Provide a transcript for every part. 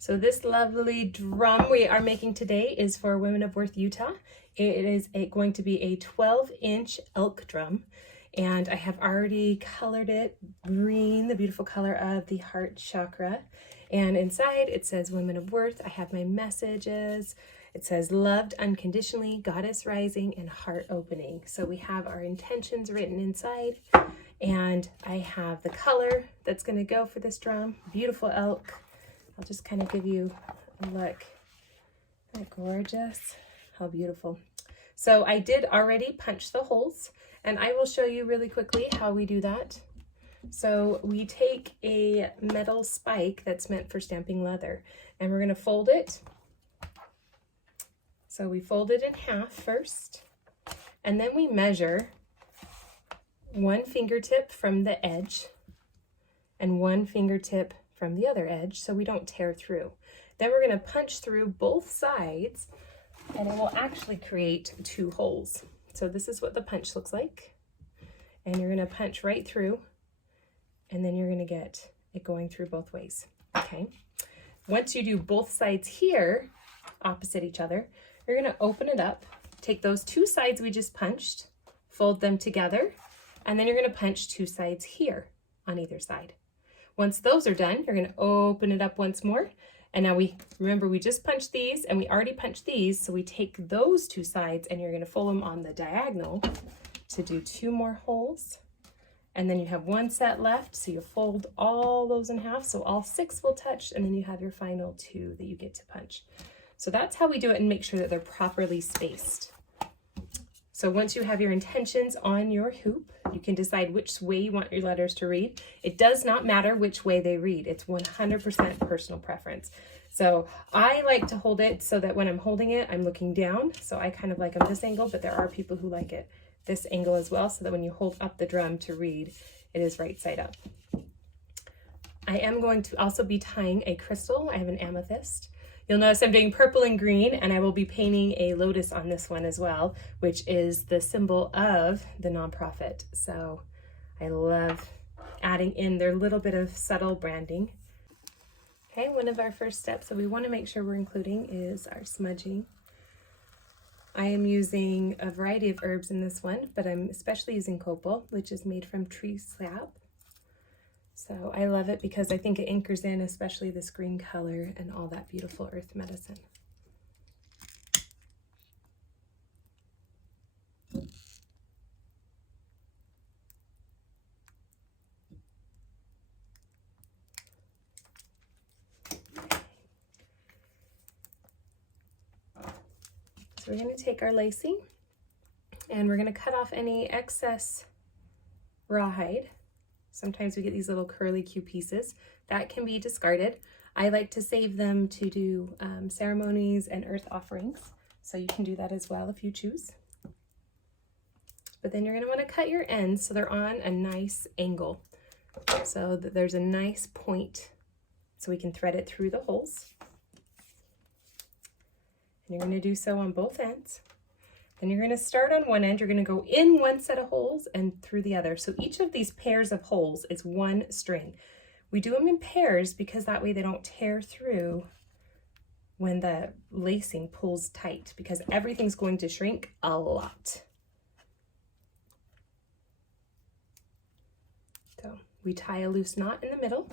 So this lovely drum we are making today is for Women of Worth, Utah. It is going to be a 12-inch elk drum, and I have already colored it green, the beautiful color of the heart chakra. And inside it says Women of Worth. I have my messages. It says loved unconditionally, goddess rising, and heart opening. So we have our intentions written inside, and I have the color that's going to go for this drum. Beautiful elk. I'll just kind of give you a look. Isn't that gorgeous? How beautiful. So I did already punch the holes, and I will show you really quickly how we do that. So we take a metal spike that's meant for stamping leather, and we're going to fold it. So we fold it in half first, and then we measure 1 fingertip from the edge and 1 fingertip from the other edge so we don't tear through. Then we're going to punch through both sides, and it will actually create 2 holes. So this is what the punch looks like, and you're going to punch right through, and then you're going to get it going through both ways. Okay. Once you do both sides here opposite each other, you're going to open it up, take those 2 sides we just punched, fold them together, and then you're going to punch 2 sides here on either side. Once those are done, you're going to open it up once more. And now remember we just punched these, and we already punched these. So we take those 2 sides, and you're going to fold them on the diagonal to do 2 more holes. And then you have 1 set left. So you fold all those in half. So all 6 will touch, and then you have your final 2 that you get to punch. So that's how we do it, and make sure that they're properly spaced. So once you have your intentions on your hoop, you can decide which way you want your letters to read. It does not matter which way they read. It's 100% personal preference. So I like to hold it so that when I'm holding it, I'm looking down. So I kind of like them this angle, but there are people who like it this angle as well, so that when you hold up the drum to read, it is right side up. I am going to also be tying a crystal. I have an amethyst. You'll notice I'm doing purple and green, and I will be painting a lotus on this one as well, which is the symbol of the nonprofit. So I love adding in their little bit of subtle branding. Okay, one of our first steps that we want to make sure we're including is our smudging. I am using a variety of herbs in this one, but I'm especially using copal, which is made from tree sap. So I love it because I think it anchors in especially this green color and all that beautiful earth medicine. So we're going to take our lacing, and we're going to cut off any excess rawhide. Sometimes we get these little curly cute pieces that can be discarded. I like to save them to do ceremonies and earth offerings. So you can do that as well if you choose. But then you're going to want to cut your ends so they're on a nice angle, so that there's a nice point so we can thread it through the holes. And you're going to do so on both ends. Then you're going to start on one end, you're going to go in 1 set of holes and through the other. So each of these pairs of holes is 1 string. We do them in pairs because that way they don't tear through when the lacing pulls tight, because everything's going to shrink a lot. So we tie a loose knot in the middle.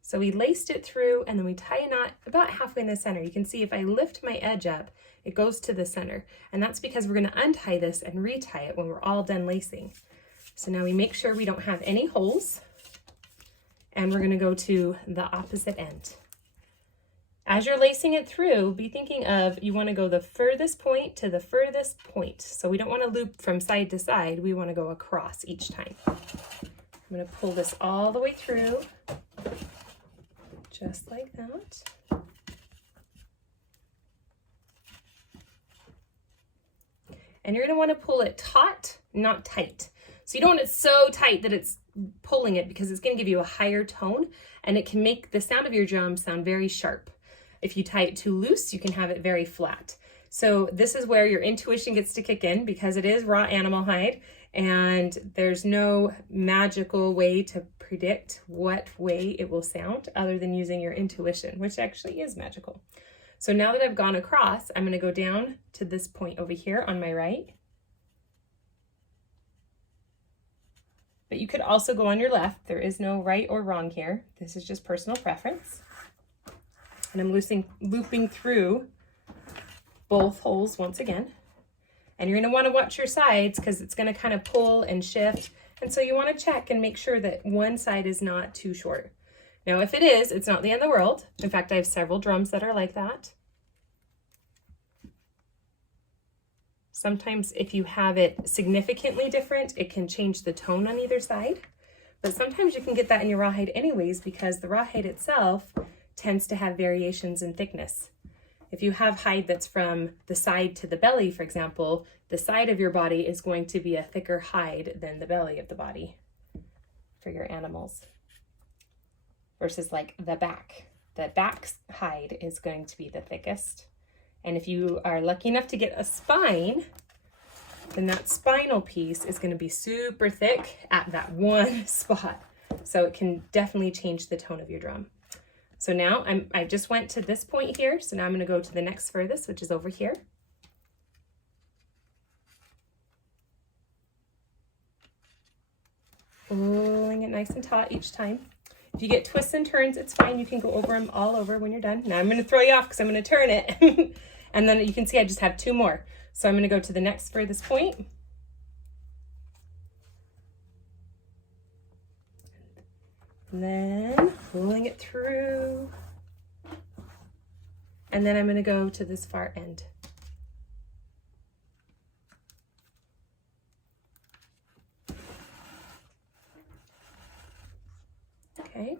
So we laced it through, and then we tie a knot about halfway in the center. You can see if I lift my edge up, it goes to the center. And that's because we're going to untie this and retie it when we're all done lacing. So now we make sure we don't have any holes, and we're going to go to the opposite end. As you're lacing it through, be thinking of, you want to go the furthest point to the furthest point. So we don't want to loop from side to side. We want to go across each time. I'm going to pull this all the way through, just like that. And you're going to want to pull it taut, not tight. So you don't want it so tight that it's pulling it, because it's going to give you a higher tone, and it can make the sound of your drum sound very sharp. If you tie it too loose, you can have it very flat. So this is where your intuition gets to kick in, because it is raw animal hide. and there's no magical way to predict what way it will sound other than using your intuition, which actually is magical. So now that I've gone across, I'm going to go down to this point over here on my right. But you could also go on your left. There is no right or wrong here. This is just personal preference. And I'm looping through both holes once again. And you're going to want to watch your sides because it's going to kind of pull and shift. And so you want to check and make sure that one side is not too short. Now, if it is, it's not the end of the world. In fact, I have several drums that are like that. Sometimes if you have it significantly different, it can change the tone on either side. But sometimes you can get that in your rawhide anyways because the rawhide itself tends to have variations in thickness. If you have hide that's from the side to the belly, for example, the side of your body is going to be a thicker hide than the belly of the body for your animals. Versus like the back. The back hide is going to be the thickest. And if you are lucky enough to get a spine, then that spinal piece is going to be super thick at that one spot. So it can definitely change the tone of your drum. So now I just went to this point here. So now I'm going to go to the next furthest, which is over here. Pulling it nice and taut each time. If you get twists and turns, it's fine. You can go over them all over when you're done. Now I'm going to throw you off because I'm going to turn it. And then you can see I just have two more. So I'm going to go to the next furthest point. And then pulling it through. And then I'm going to go to this far end. Okay.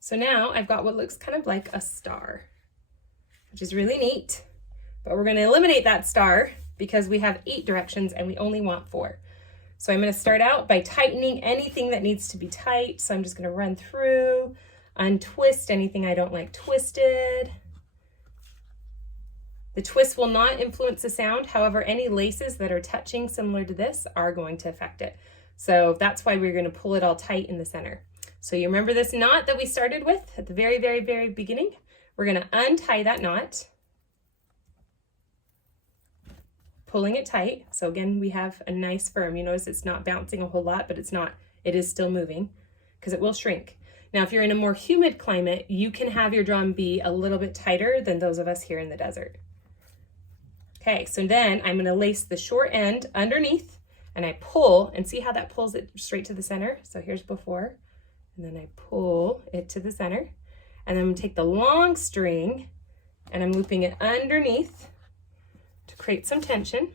So now I've got what looks kind of like a star, which is really neat. But we're going to eliminate that star because we have 8 directions and we only want 4. So I'm going to start out by tightening anything that needs to be tight. So I'm just going to run through, untwist anything I don't like twisted. The twist will not influence the sound. However, any laces that are touching similar to this are going to affect it. So that's why we're going to pull it all tight in the center. So you remember this knot that we started with at the very, very, very beginning? We're going to untie that knot. Pulling it tight. So again, we have a nice firm. You notice it's not bouncing a whole lot, but it is still moving because it will shrink. Now, if you're in a more humid climate, you can have your drum be a little bit tighter than those of us here in the desert. Okay, so then I'm going to lace the short end underneath and I pull and see how that pulls it straight to the center. So here's before, and then I pull it to the center, and then I'm going to take the long string and I'm looping it underneath to create some tension,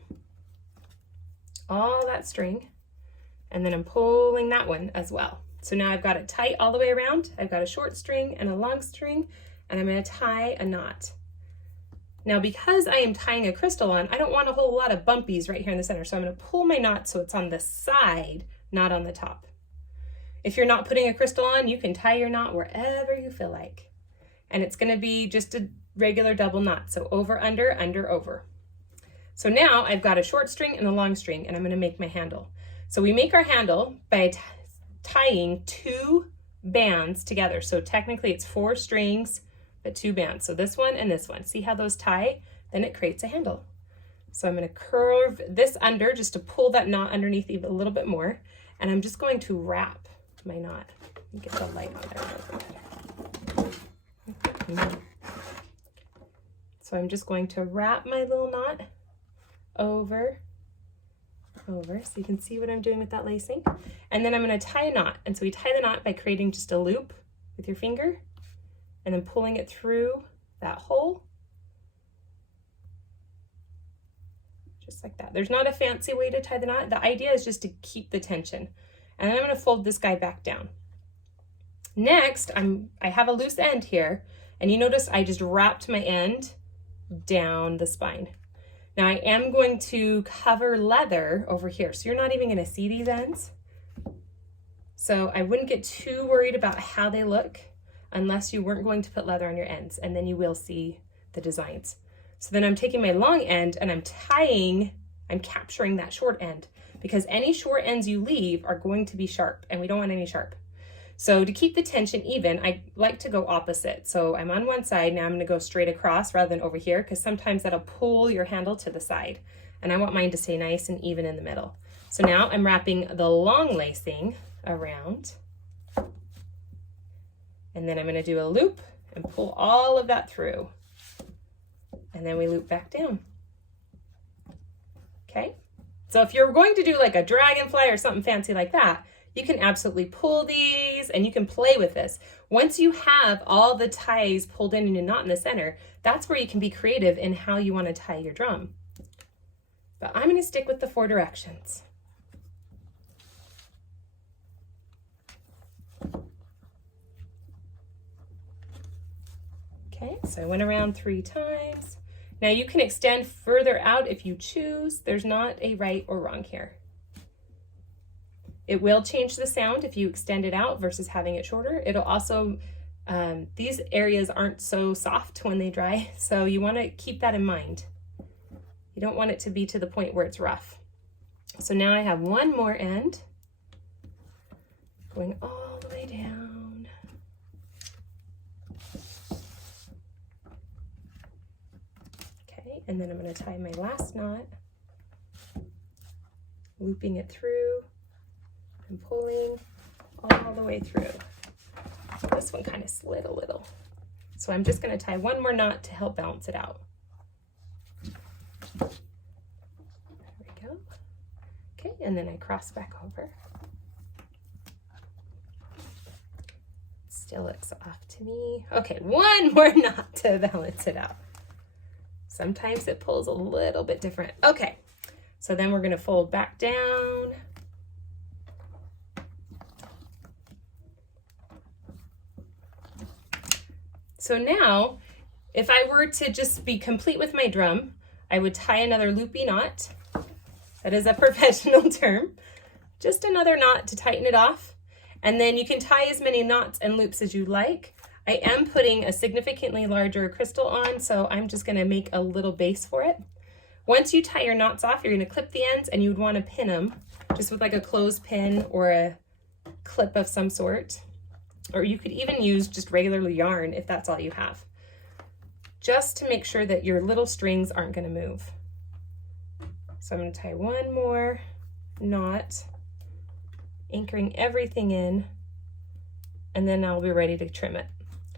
all that string, and then I'm pulling that one as well. So now I've got it tight all the way around. I've got a short string and a long string, and I'm going to tie a knot. Now, because I am tying a crystal on, I don't want a whole lot of bumpies right here in the center, so I'm going to pull my knot so it's on the side, not on the top. If you're not putting a crystal on, you can tie your knot wherever you feel like. And it's going to be just a regular double knot, so over, under, over. So now I've got a short string and a long string, and I'm going to make my handle. So we make our handle by tying 2 bands together. So technically it's 4 strings, but 2 bands. So this one and this one. See how those tie? Then it creates a handle. So I'm going to curve this under just to pull that knot underneath even a little bit more. And I'm just going to wrap my knot. Get the light on there. So I'm just going to wrap my little knot over, so you can see what I'm doing with that lacing. And then I'm going to tie a knot. And so we tie the knot by creating just a loop with your finger and then pulling it through that hole. Just like that. There's not a fancy way to tie the knot. The idea is just to keep the tension. And then I'm going to fold this guy back down. Next, I have a loose end here, and you notice I just wrapped my end down the spine. Now I am going to cover leather over here, so you're not even going to see these ends. So I wouldn't get too worried about how they look unless you weren't going to put leather on your ends, and then you will see the designs. So then I'm taking my long end and I'm capturing that short end. because any short ends you leave are going to be sharp, and we don't want any sharp. So to keep the tension even, I like to go opposite. So I'm on one side, now I'm going to go straight across rather than over here, because sometimes that'll pull your handle to the side. And I want mine to stay nice and even in the middle. So now I'm wrapping the long lacing around. And then I'm going to do a loop and pull all of that through. And then we loop back down. Okay? So if you're going to do like a dragonfly or something fancy like that, you can absolutely pull these and you can play with this. Once you have all the ties pulled in and a knot in the center, that's where you can be creative in how you want to tie your drum. But I'm going to stick with the 4 directions. Okay, so I went around 3 times. Now you can extend further out if you choose. There's not a right or wrong here. It will change the sound if you extend it out versus having it shorter. It'll also, these areas aren't so soft when they dry, so you want to keep that in mind. You don't want it to be to the point where it's rough. So now I have one more end going all the way down. Okay, and then I'm going to tie my last knot, looping it through and pulling all the way through. This one kind of slid a little. So I'm just going to tie one more knot to help balance it out. There we go. Okay, and then I cross back over. Still looks off to me. Okay, one more knot to balance it out. Sometimes it pulls a little bit different. Okay, so then we're going to fold back down. So now, if I were to just be complete with my drum, I would tie another loopy knot. That is a professional term. Just another knot to tighten it off. And then you can tie as many knots and loops as you like. I am putting a significantly larger crystal on, so I'm just going to make a little base for it. Once you tie your knots off, you're going to clip the ends, and you would want to pin them just with like a clothespin or a clip of some sort. Or you could even use just regular yarn if that's all you have, just to make sure that your little strings aren't going to move. So I'm going to tie one more knot, anchoring everything in, and then I'll be ready to trim it.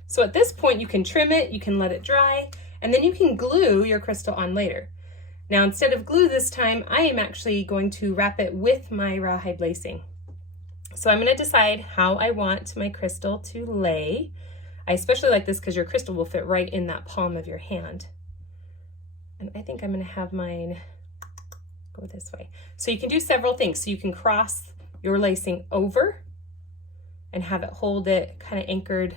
So at this point you can trim it, you can let it dry, and then you can glue your crystal on later. Now instead of glue this time, I am actually going to wrap it with my rawhide lacing. So I'm going to decide how I want my crystal to lay. I especially like this because your crystal will fit right in that palm of your hand. And I think I'm going to have mine go this way. So you can do several things. So you can cross your lacing over and have it hold it kind of anchored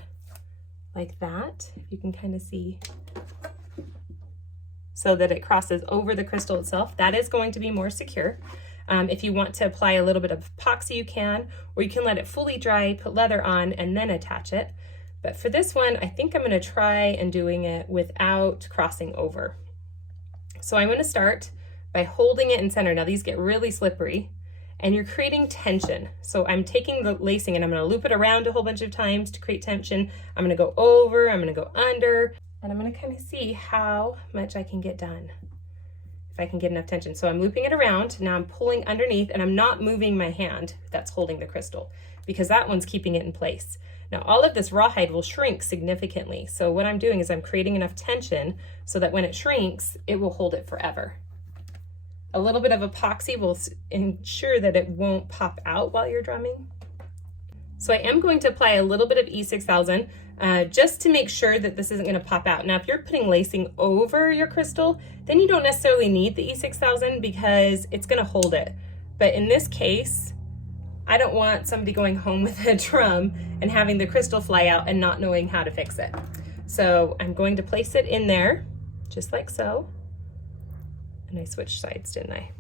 like that, if you can kind of see, so that it crosses over the crystal itself. That is going to be more secure. If you want to apply a little bit of epoxy, you can, or you can let it fully dry, put leather on, and then attach it. But for this one, I think I'm going to try and doing it without crossing over. So I'm going to start by holding it in center. Now these get really slippery, and you're creating tension. So I'm taking the lacing and I'm going to loop it around a whole bunch of times to create tension. I'm going to go over, I'm going to go under, and I'm going to kind of see how much I can get done, if I can get enough tension. So I'm looping it around. Now I'm pulling underneath, and I'm not moving my hand that's holding the crystal, because that one's keeping it in place. Now all of this rawhide will shrink significantly. So what I'm doing is I'm creating enough tension so that when it shrinks, it will hold it forever. A little bit of epoxy will ensure that it won't pop out while you're drumming. So I am going to apply a little bit of E6000 just to make sure that this isn't going to pop out. Now if you're putting lacing over your crystal, then you don't necessarily need the E6000 because it's going to hold it. But in this case, I don't want somebody going home with a drum and having the crystal fly out and not knowing how to fix it. So I'm going to place it in there just like so. And I switched sides, didn't I?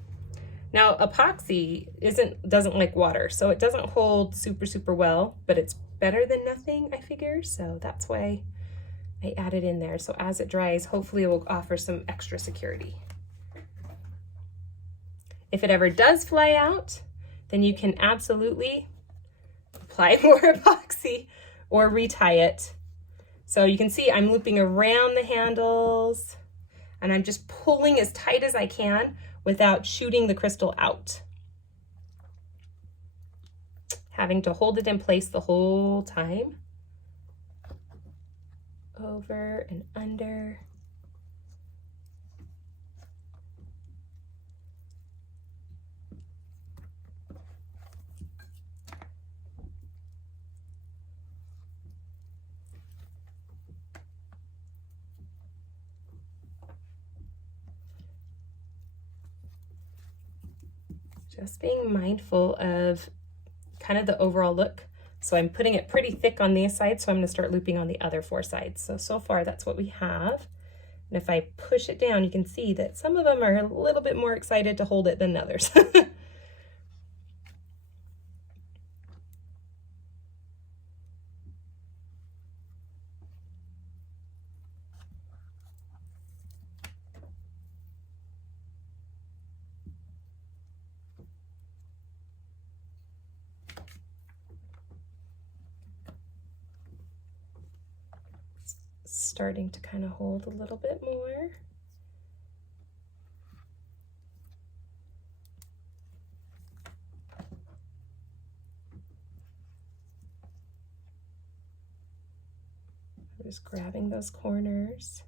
Now epoxy doesn't like water, so it doesn't hold super well, but it's better than nothing, I figure. So that's why I added in there. So as it dries, hopefully it will offer some extra security. If it ever does fly out, then you can absolutely apply more epoxy or retie it. So you can see I'm looping around the handles and I'm just pulling as tight as I can without shooting the crystal out. Having to hold it in place the whole time. Over and under. Just being mindful of kind of the overall look. So I'm putting it pretty thick on these sides, so I'm going to start looping on the other 4 sides. So far that's what we have. And if I push it down, you can see that some of them are a little bit more excited to hold it than others. Starting to kind of hold a little bit more. I'm just grabbing those corners.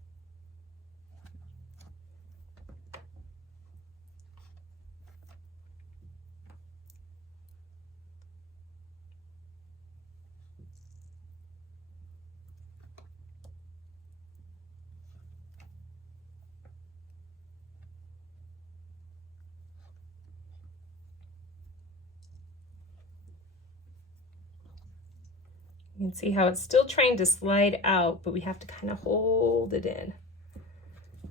You can see how it's still trying to slide out, but we have to kind of hold it in.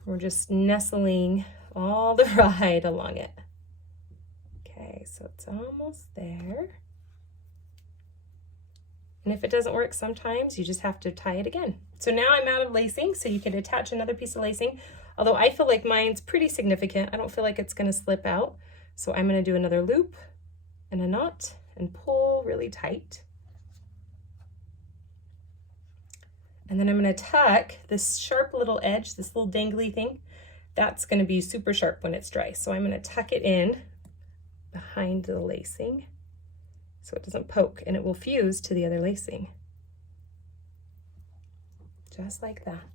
We're just nestling all the ride along it. Okay, so it's almost there. And if it doesn't work sometimes, you just have to tie it again. So now I'm out of lacing, so you can attach another piece of lacing. Although I feel like mine's pretty significant. I don't feel like it's gonna slip out. So I'm gonna do another loop and a knot and pull really tight. And then I'm going to tuck this sharp little edge, this little dangly thing. That's going to be super sharp when it's dry. So I'm going to tuck it in behind the lacing so it doesn't poke, and it will fuse to the other lacing. Just like that.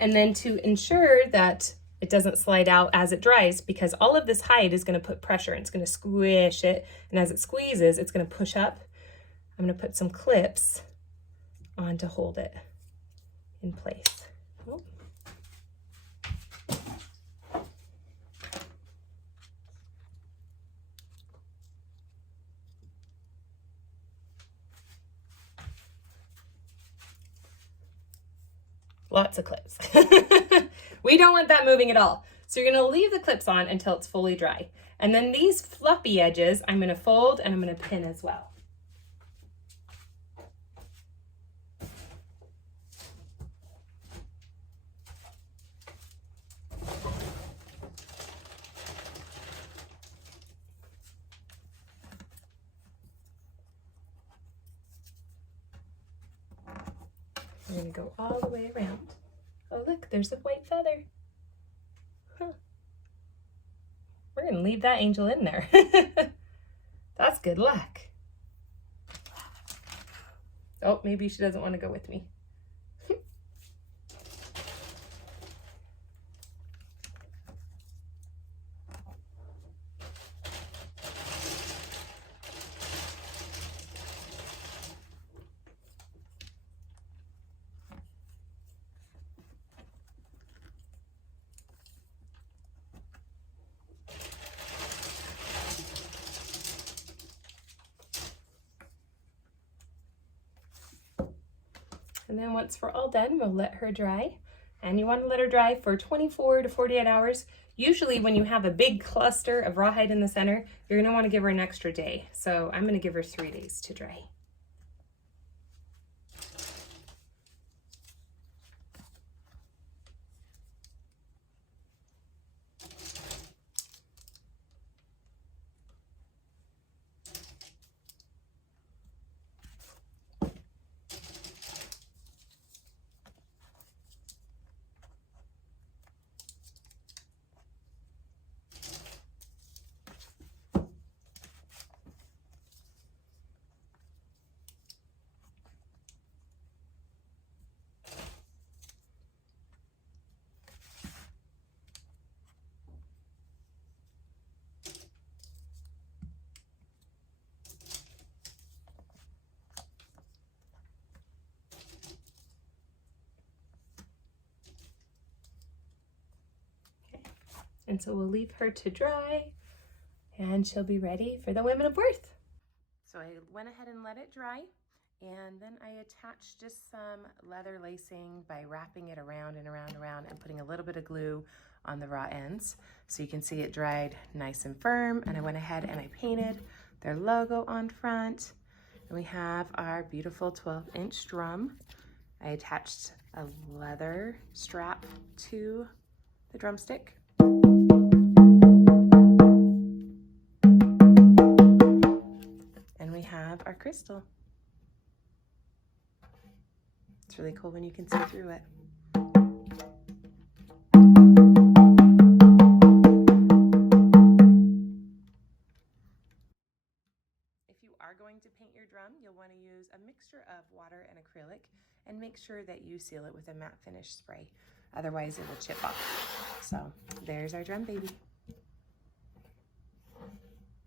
And then to ensure that it doesn't slide out as it dries, because all of this hide is going to put pressure and it's going to squish it. And as it squeezes, it's going to push up. I'm going to put some clips on to hold it in place. Oh. Lots of clips. We don't want that moving at all. So you're going to leave the clips on until it's fully dry. And then these fluffy edges, I'm going to fold and I'm going to pin as well. We're going to go all the way around. Oh, look, there's a white feather. Huh. We're going to leave that angel in there. That's good luck. Oh, maybe she doesn't want to go with me. And then once we're all done, we'll let her dry. And you want to let her dry for 24 to 48 hours. Usually when you have a big cluster of rawhide in the center, you're going to want to give her an extra day. So I'm going to give her 3 days to dry. And so we'll leave her to dry and she'll be ready for the Women of Worth. So I went ahead and let it dry, and then I attached just some leather lacing by wrapping it around and around and around and putting a little bit of glue on the raw ends. So you can see it dried nice and firm, and I went ahead and I painted their logo on front. And we have our beautiful 12-inch drum. I attached a leather strap to the drumstick. And we have our crystal. It's really cool when you can see through it. If you are going to paint your drum, you'll want to use a mixture of water and acrylic, and make sure that you seal it with a matte finish spray. Otherwise it will chip off. So there's our drum baby.